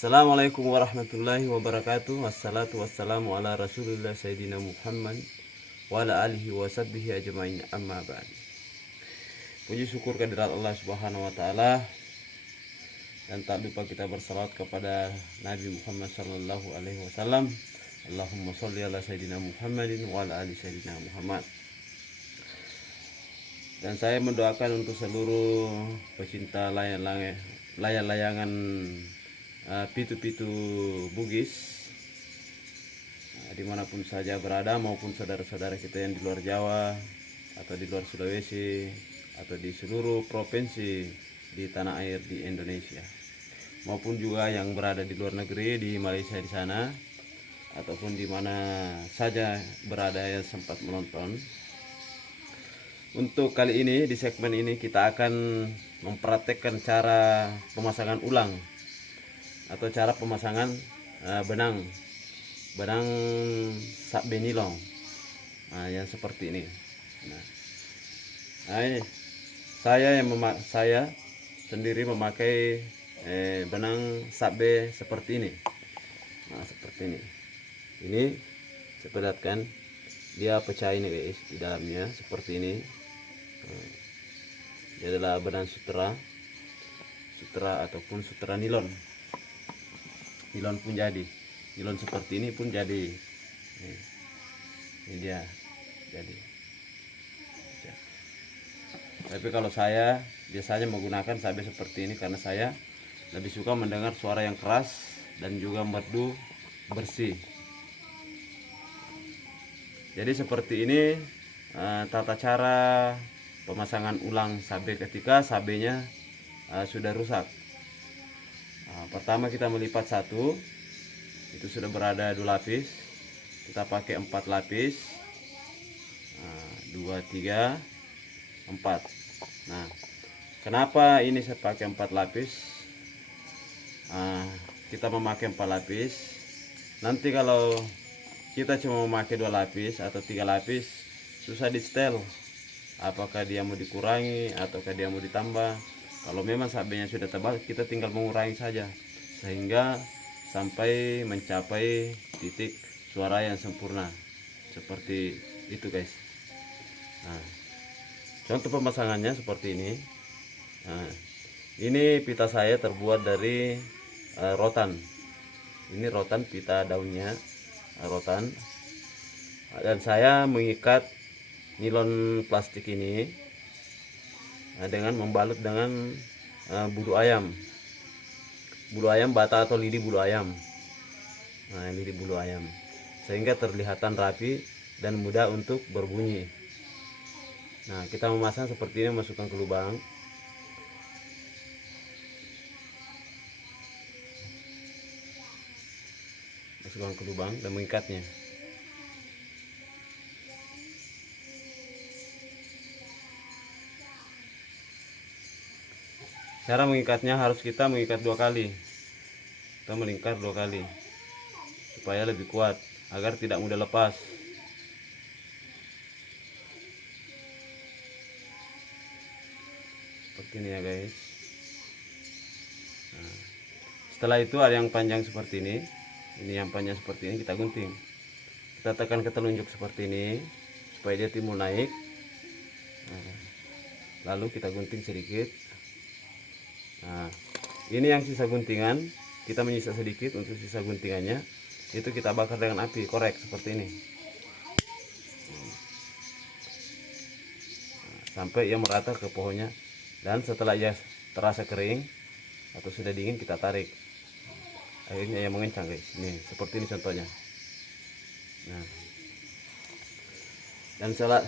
Assalamualaikum warahmatullahi wabarakatuh. Wassalatu wassalamu ala rasulillah sayyidina Muhammad wa ala alihi wa sahbihi ajma'in, amma ba'd. Puji syukur kehadirat Allah subhanahu wa ta'ala, dan tak lupa kita bersalawat kepada Nabi Muhammad sallallahu alaihi wasallam. Allahumma sholli ala sayyidina Muhammadin wa ala ali sayyidina Muhammad. Dan saya mendoakan untuk seluruh pecinta layang-layangan pitu-pitu Bugis, dimanapun saja berada, maupun saudara-saudara kita yang di luar Jawa atau di luar Sulawesi atau di seluruh provinsi di tanah air di Indonesia, maupun juga yang berada di luar negeri, di Malaysia di sana, ataupun di mana saja berada yang sempat menonton. Untuk kali ini, di segmen ini kita akan mempraktekkan cara pemasangan ulang atau cara pemasangan benang sabbe nilon, yang seperti ini. Ini saya sendiri memakai benang sabbe seperti ini. Seperti ini. Ini saya perlihatkan, dia pecah ini guys, di dalamnya seperti ini. Dia adalah benang sutra ataupun sutra nilon. Nilon pun jadi, nilon seperti ini pun jadi. Ini dia jadi. Tapi kalau saya biasanya menggunakan sabbe seperti ini karena saya lebih suka mendengar suara yang keras dan juga merdu bersih. Jadi seperti ini tata cara pemasangan ulang sabbe ketika sabenya sudah rusak. Pertama kita melipat satu, itu sudah berada 2 lapis, kita pakai 4 lapis, 2, 3, 4. Nah, kenapa ini saya pakai 4 lapis? Kita memakai 4 lapis, nanti kalau kita cuma memakai 2 lapis atau 3 lapis, susah di setel, apakah dia mau dikurangi ataukah dia mau ditambah. Kalau memang sabenya sudah tebal, kita tinggal mengurangi saja sehingga sampai mencapai titik suara yang sempurna seperti itu guys. Contoh pemasangannya seperti ini. Ini pita saya terbuat dari rotan. Ini rotan, pita daunnya rotan, dan saya mengikat nilon plastik ini dengan membalut dengan bulu ayam bata atau lidi bulu ayam. Lidi bulu ayam, sehingga terlihatan rapi dan mudah untuk berbunyi. Kita memasang seperti ini, masukkan ke lubang. Masukkan ke lubang dan mengikatnya. Cara mengikatnya harus kita mengikat 2 kali. Kita melingkar 2 kali supaya lebih kuat agar tidak mudah lepas. Seperti ini ya guys. Setelah itu ada yang panjang seperti ini. Ini yang panjang seperti ini kita gunting. Kita tekan ke telunjuk seperti ini supaya dia timbul naik. Lalu kita gunting sedikit. Ini yang sisa guntingan, kita menyisa sedikit untuk sisa guntingannya, itu kita bakar dengan api korek seperti ini, sampai ia merata ke pohonnya. Dan setelah ia terasa kering atau sudah dingin, kita tarik, akhirnya ia mengencang guys. Ini seperti ini contohnya. Dan setelah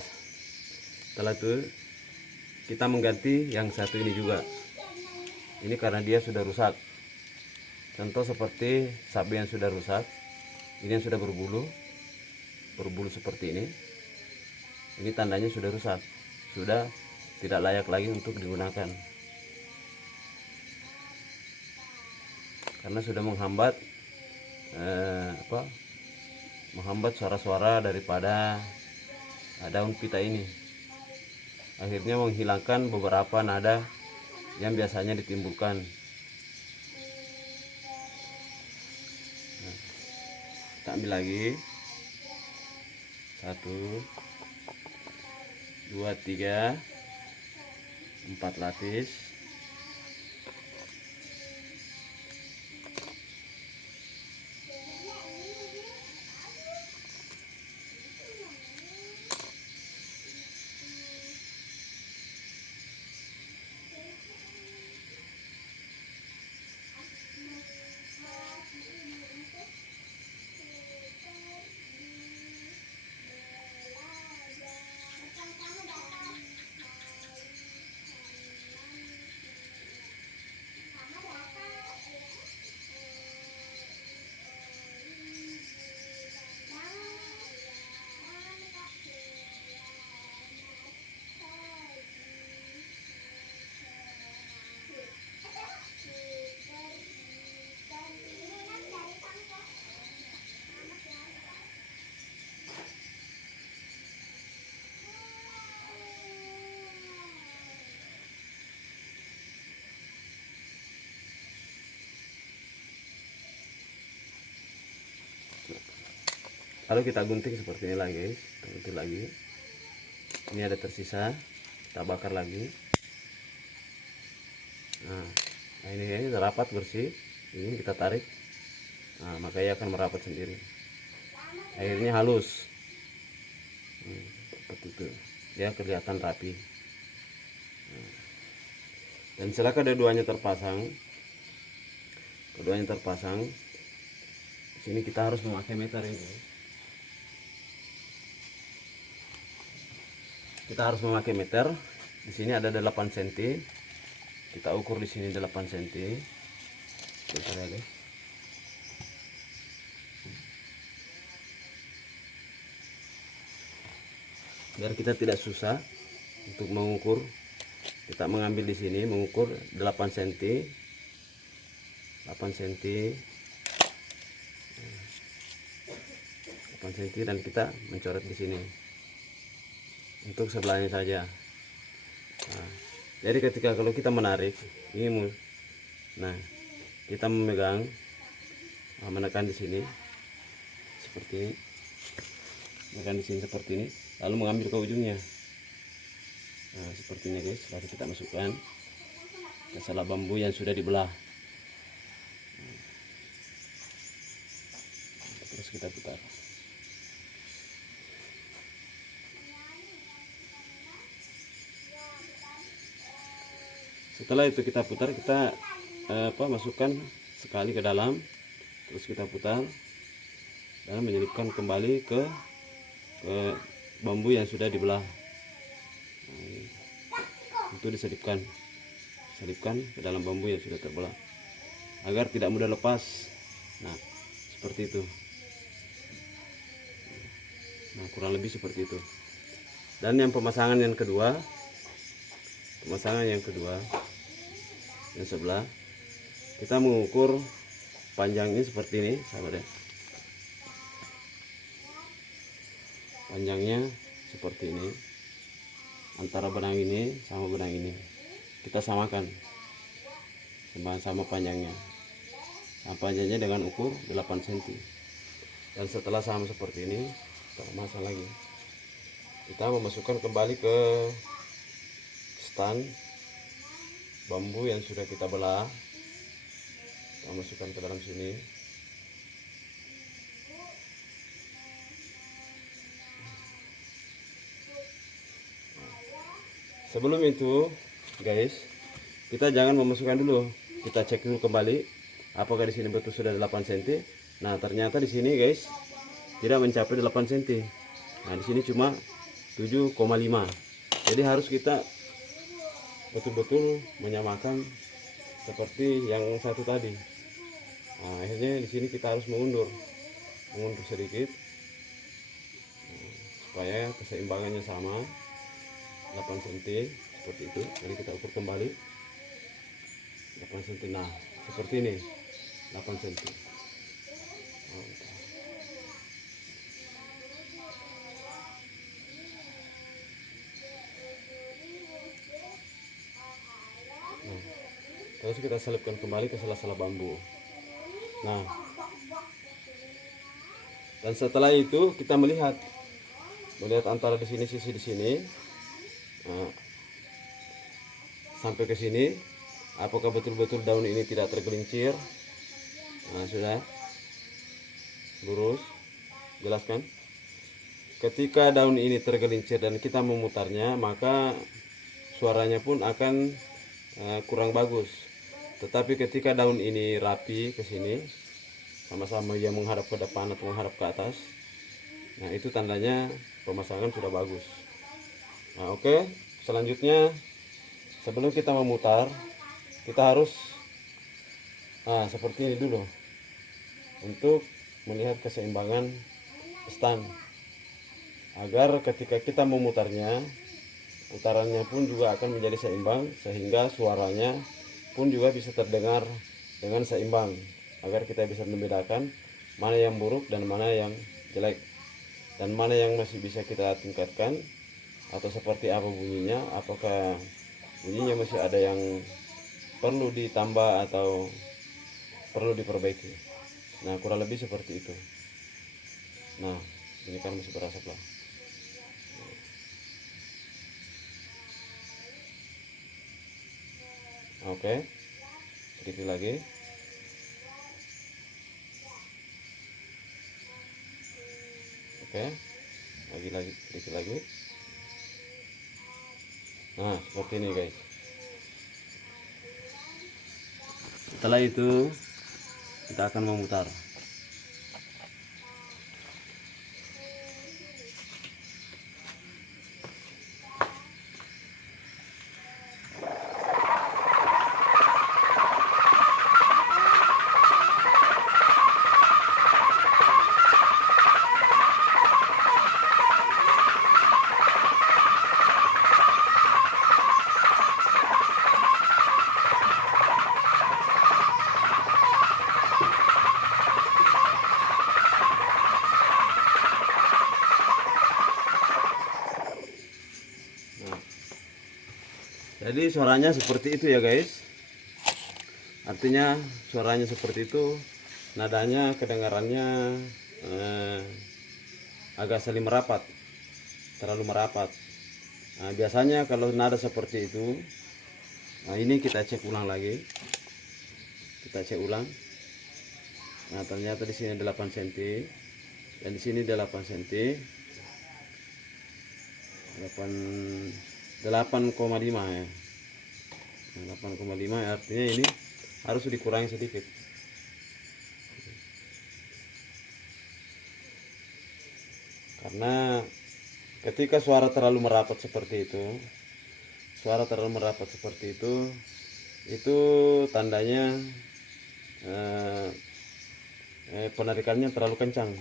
itu kita mengganti yang satu ini juga. Ini karena dia sudah rusak. Contoh seperti sabbe yang sudah rusak, ini yang sudah berbulu seperti ini. Ini tandanya sudah rusak, sudah tidak layak lagi untuk digunakan, karena sudah menghambat suara-suara daripada daun pita ini. Akhirnya menghilangkan beberapa nada yang biasanya ditimbulkan. Kita ambil lagi 1 2 3 4 lapis. Lalu kita gunting seperti ini lagi guys. Kita gunting lagi. Ini ada tersisa, kita bakar lagi. Nah ini udah rapat bersih. Ini kita tarik, nah maka ia akan merapat sendiri. Akhirnya halus, seperti itu. Dia kelihatan rapi. Dan setelah keduanya terpasang, di sini kita harus memakai meter ini. Kita harus memakai meter. Di sini ada 8 cm. Kita ukur di sini 8 cm. Bentar ya guys. Biar kita tidak susah untuk mengukur, kita mengambil di sini mengukur 8 cm. 8 cm. 8 cm dan kita mencoret di sini. Untuk sebelahnya saja. Nah, jadi ketika kalau kita menarik ini, nah kita memegang, menekan di sini seperti ini, menekan di sini seperti ini, lalu mengambil ke ujungnya. Nah seperti ini guys. Lalu kita masukkan ke sela bambu yang sudah dibelah. Terus kita putar. Setelah itu kita putar, kita masukkan sekali ke dalam, terus kita putar dan menyelipkan kembali ke bambu yang sudah dibelah. Nah, itu diselipkan ke dalam bambu yang sudah terbelah agar tidak mudah lepas. Nah seperti itu. Nah kurang lebih seperti itu. Dan yang pemasangan yang kedua yang sebelah, kita mengukur panjangnya seperti ini, sahabat ya. Panjangnya seperti ini, antara benang ini sama benang ini kita samakan, sama panjangnya. Nah, panjangnya dengan ukur 8 cm. Dan setelah sama seperti ini, kita masang lagi. Kita memasukkan kembali ke stand bambu yang sudah kita belah. Kita masukkan ke dalam sini. Sebelum itu guys, kita jangan memasukkan dulu. Kita cek dulu kembali apakah di sini betul sudah 8 cm. Nah ternyata di sini guys tidak mencapai 8 cm. Nah di sini cuma 7,5. Jadi harus kita betul-betul menyamakan seperti yang satu tadi. Nah, akhirnya di sini kita harus mengundur sedikit supaya keseimbangannya sama, 8 cm seperti itu. Jadi kita ukur kembali 8 cm. Nah seperti ini 8 cm. Terus kita selipkan kembali ke sela-sela bambu. Nah Dan setelah itu kita melihat antara di sini, sisi di sini, nah, sampai ke sini, apakah betul-betul daun ini tidak tergelincir. Nah, sudah lurus, jelaskan. Ketika daun ini tergelincir dan kita memutarnya, maka suaranya pun akan kurang bagus. Tetapi ketika daun ini rapi ke sini, sama-sama yang menghadap ke depan atau menghadap ke atas, nah itu tandanya pemasangan sudah bagus. Nah, oke. Selanjutnya, sebelum kita memutar, kita harus seperti ini dulu untuk melihat keseimbangan stand, agar ketika kita memutarnya, putarannya pun juga akan menjadi seimbang, sehingga suaranya pun juga bisa terdengar dengan seimbang, agar kita bisa membedakan mana yang buruk dan mana yang jelek, dan mana yang masih bisa kita tingkatkan, atau seperti apa bunyinya, apakah bunyinya masih ada yang perlu ditambah atau perlu diperbaiki. Nah, kurang lebih seperti itu. Nah, ini kan masih berasap lah. Oke, sedikit lagi. Oke, lagi sedikit lagi. Nah, seperti ini guys. Setelah itu kita akan memutar. Jadi suaranya seperti itu ya guys. Artinya suaranya seperti itu, nadanya kedengarannya agak saling merapat, terlalu merapat. Nah, biasanya kalau nada seperti itu, nah ini kita cek ulang lagi. Kita cek ulang. Nah, ternyata di sini 8 cm dan di sini 8 cm. 8,5 ya. Nah, 8,5 artinya ini harus dikurangi sedikit. Karena ketika suara terlalu merapat seperti itu tandanya penarikannya terlalu kencang.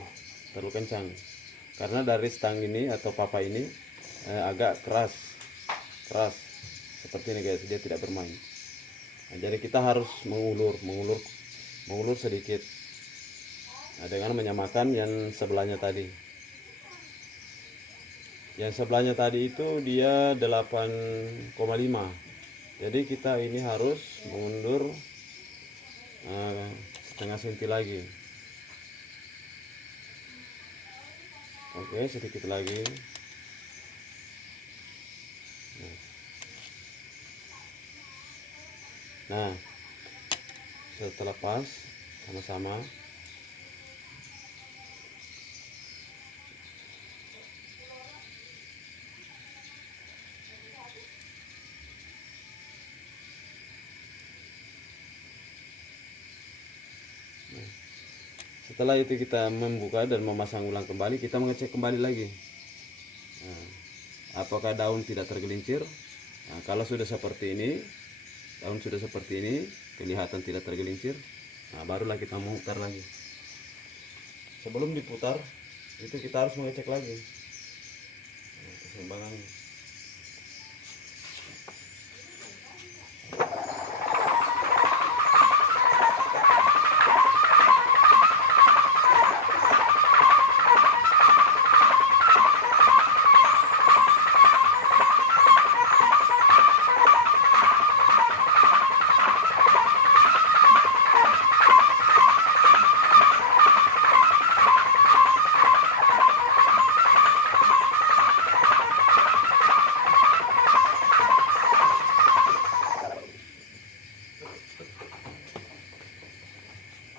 Karena dari stang ini atau papa ini agak keras seperti ini guys, dia tidak bermain. Nah, jadi kita harus mengulur sedikit, dengan menyamakan yang sebelahnya tadi. Yang sebelahnya tadi itu dia 8,5. Jadi kita ini harus mengundur setengah senti lagi. Oke, sedikit lagi. Nah, setelah pas sama-sama, setelah itu kita membuka dan memasang ulang kembali, kita mengecek kembali lagi. Nah, apakah daun tidak tergelincir? Nah, kalau sudah seperti ini, daun sudah seperti ini, kelihatan tidak tergelincir, nah barulah kita memutar lagi. Sebelum diputar, itu kita harus mengecek lagi keseimbangannya.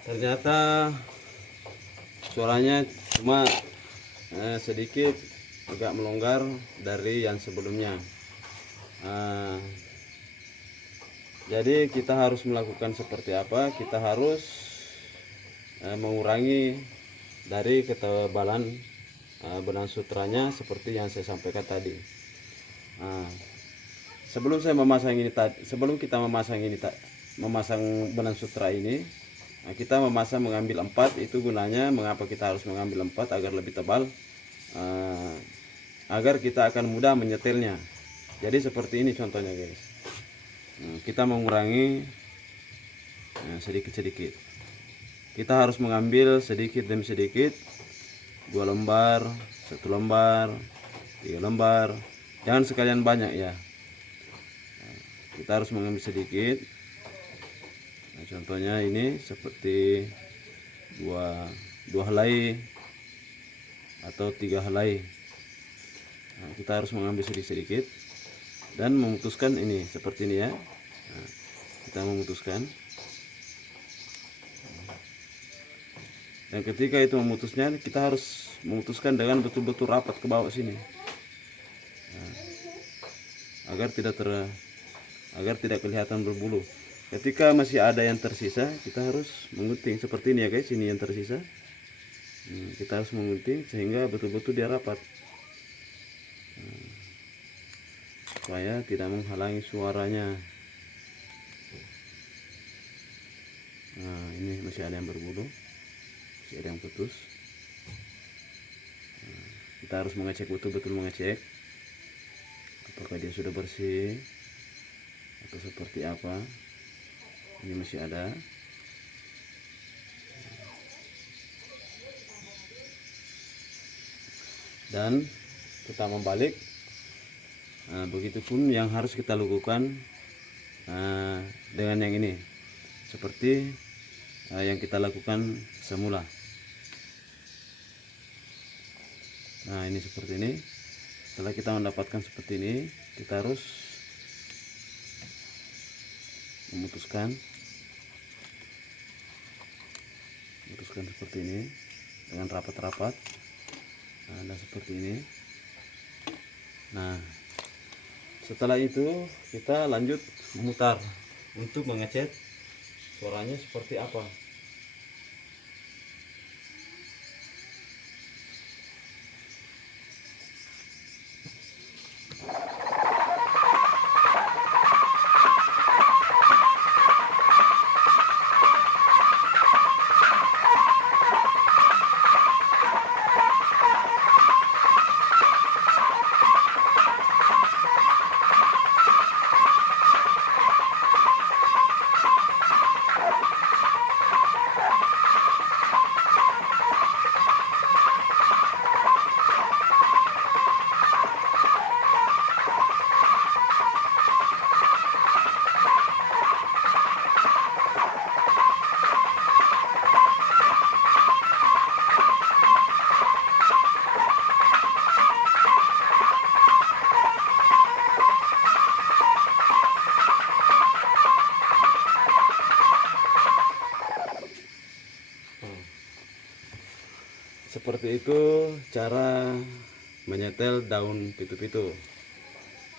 ternyata suaranya cuma sedikit agak melonggar dari yang sebelumnya. Jadi kita harus melakukan seperti apa? Kita harus mengurangi dari ketebalan benang sutranya seperti yang saya sampaikan tadi. Sebelum kita memasang benang sutra ini, kita mengambil 4. Itu gunanya mengapa kita harus mengambil 4 agar lebih tebal, agar kita akan mudah menyetelnya. Jadi seperti ini contohnya guys. Kita mengurangi sedikit-sedikit. Kita harus mengambil sedikit demi sedikit, 2 lembar, 1 lembar, 3 lembar, jangan sekalian banyak ya. Kita harus mengambil sedikit. Contohnya ini seperti dua helai atau 3 helai. Kita harus mengambil sedikit-sedikit dan memutuskan ini seperti ini ya. Kita memutuskan, dan ketika itu memutusnya, kita harus memutuskan dengan betul-betul rapat ke bawah sini, agar tidak kelihatan berbulu. Ketika masih ada yang tersisa, kita harus menggunting seperti ini ya guys. Ini yang tersisa, kita harus menggunting sehingga betul-betul dia rapat, supaya tidak menghalangi suaranya. Nah, ini masih ada yang berbulu, masih ada yang putus. Kita harus mengecek, betul-betul mengecek apakah dia sudah bersih atau seperti apa. Ini masih ada. Dan kita membalik. Begitupun yang harus kita lakukan dengan yang ini, seperti yang kita lakukan semula. Nah, ini seperti ini. Setelah kita mendapatkan seperti ini, kita harus memutuskan seperti ini dengan rapat-rapat. Nah, seperti ini. Nah, setelah itu kita lanjut memutar untuk mengecek suaranya seperti apa. Seperti itu cara menyetel daun pitu-pitu.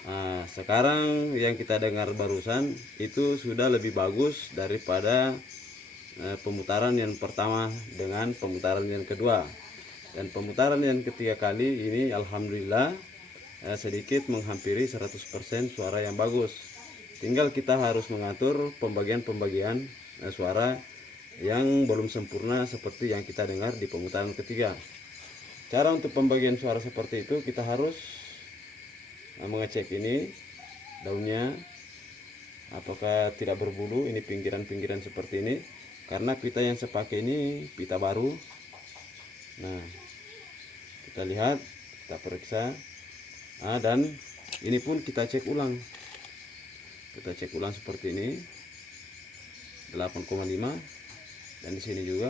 Nah, sekarang yang kita dengar barusan itu sudah lebih bagus daripada pemutaran yang pertama dengan pemutaran yang kedua. Dan pemutaran yang ketiga kali ini alhamdulillah sedikit menghampiri 100% suara yang bagus. Tinggal kita harus mengatur pembagian-pembagian suara yang belum sempurna seperti yang kita dengar di pemutaran ketiga. Cara untuk pembagian suara seperti itu, kita harus mengecek ini daunnya apakah tidak berbulu. Ini pinggiran-pinggiran seperti ini, karena pita yang saya pakai ini pita baru. Nah, kita lihat, kita periksa. Dan ini pun kita cek ulang. Kita cek ulang seperti ini, 8,5. Dan di sini juga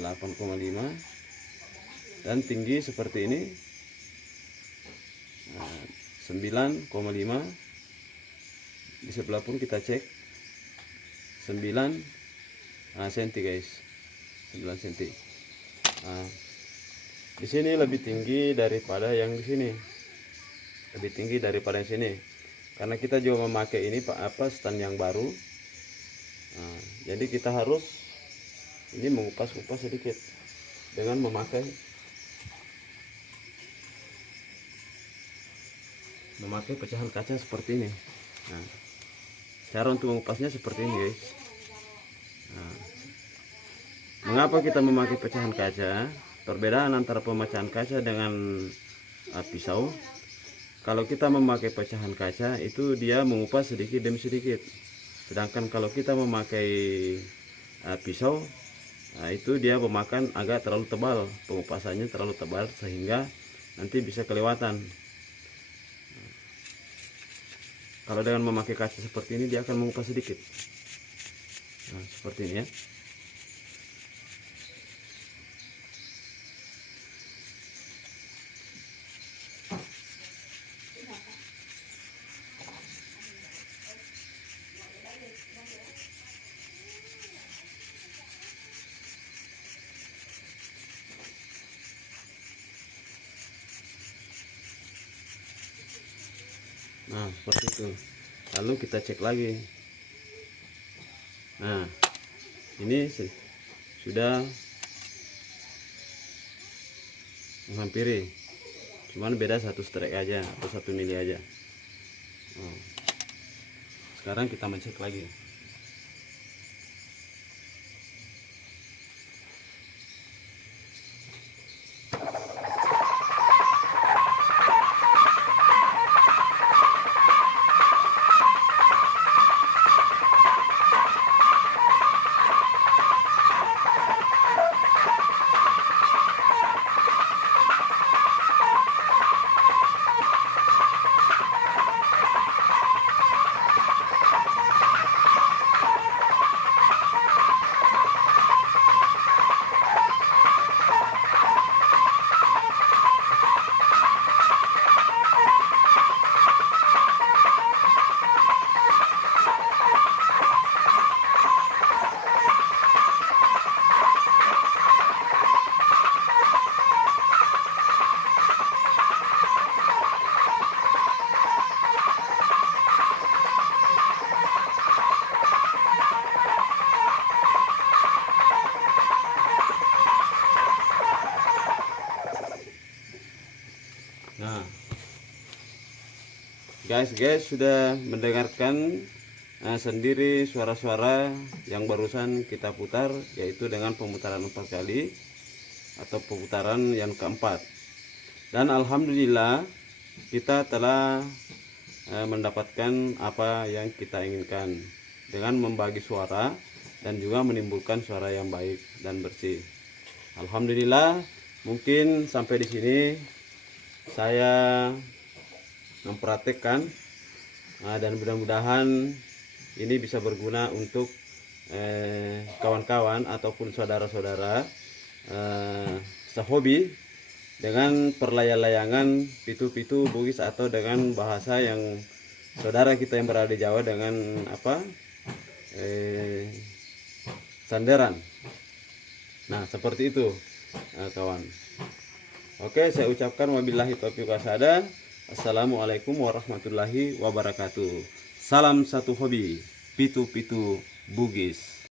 8,5, dan tinggi seperti ini 9,5. Di sebelah pun kita cek cm guys, 9 cm. Nah, di sini lebih tinggi daripada yang di sini, lebih tinggi daripada yang sini, karena kita juga memakai ini stand yang baru. Nah, jadi kita harus ini mengupas-upas sedikit dengan memakai pecahan kaca seperti ini. Nah, cara untuk mengupasnya seperti ini guys. Nah, mengapa kita memakai pecahan kaca? Perbedaan antara pemecahan kaca dengan pisau, kalau kita memakai pecahan kaca itu dia mengupas sedikit demi sedikit, sedangkan kalau kita memakai pisau, itu dia memakan agak terlalu tebal, pengupasannya terlalu tebal sehingga nanti bisa kelewatan. Kalau dengan memakai kaca seperti ini dia akan mengupas sedikit. Nah, seperti ini ya. Nah, seperti itu. Lalu kita cek lagi. Nah, ini sudah menghampiri, cuman beda 1 strike aja atau 1 mili aja. Nah, sekarang kita mencek lagi. Nah, guys sudah mendengarkan sendiri suara-suara yang barusan kita putar, yaitu dengan pemutaran 4 kali atau pemutaran yang keempat. Dan alhamdulillah kita telah mendapatkan apa yang kita inginkan dengan membagi suara dan juga menimbulkan suara yang baik dan bersih. Alhamdulillah, mungkin sampai di sini saya mempraktekkan, dan mudah-mudahan ini bisa berguna untuk kawan-kawan ataupun saudara-saudara sehobi dengan perlayang-layangan pitu-pitu bugis, atau dengan bahasa yang saudara kita yang berada di Jawa dengan sanderan. Nah, seperti itu kawan. Oke, saya ucapkan wabillahi taufiq wasada. Assalamualaikum warahmatullahi wabarakatuh. Salam satu hobi, pitu-pitu bugis.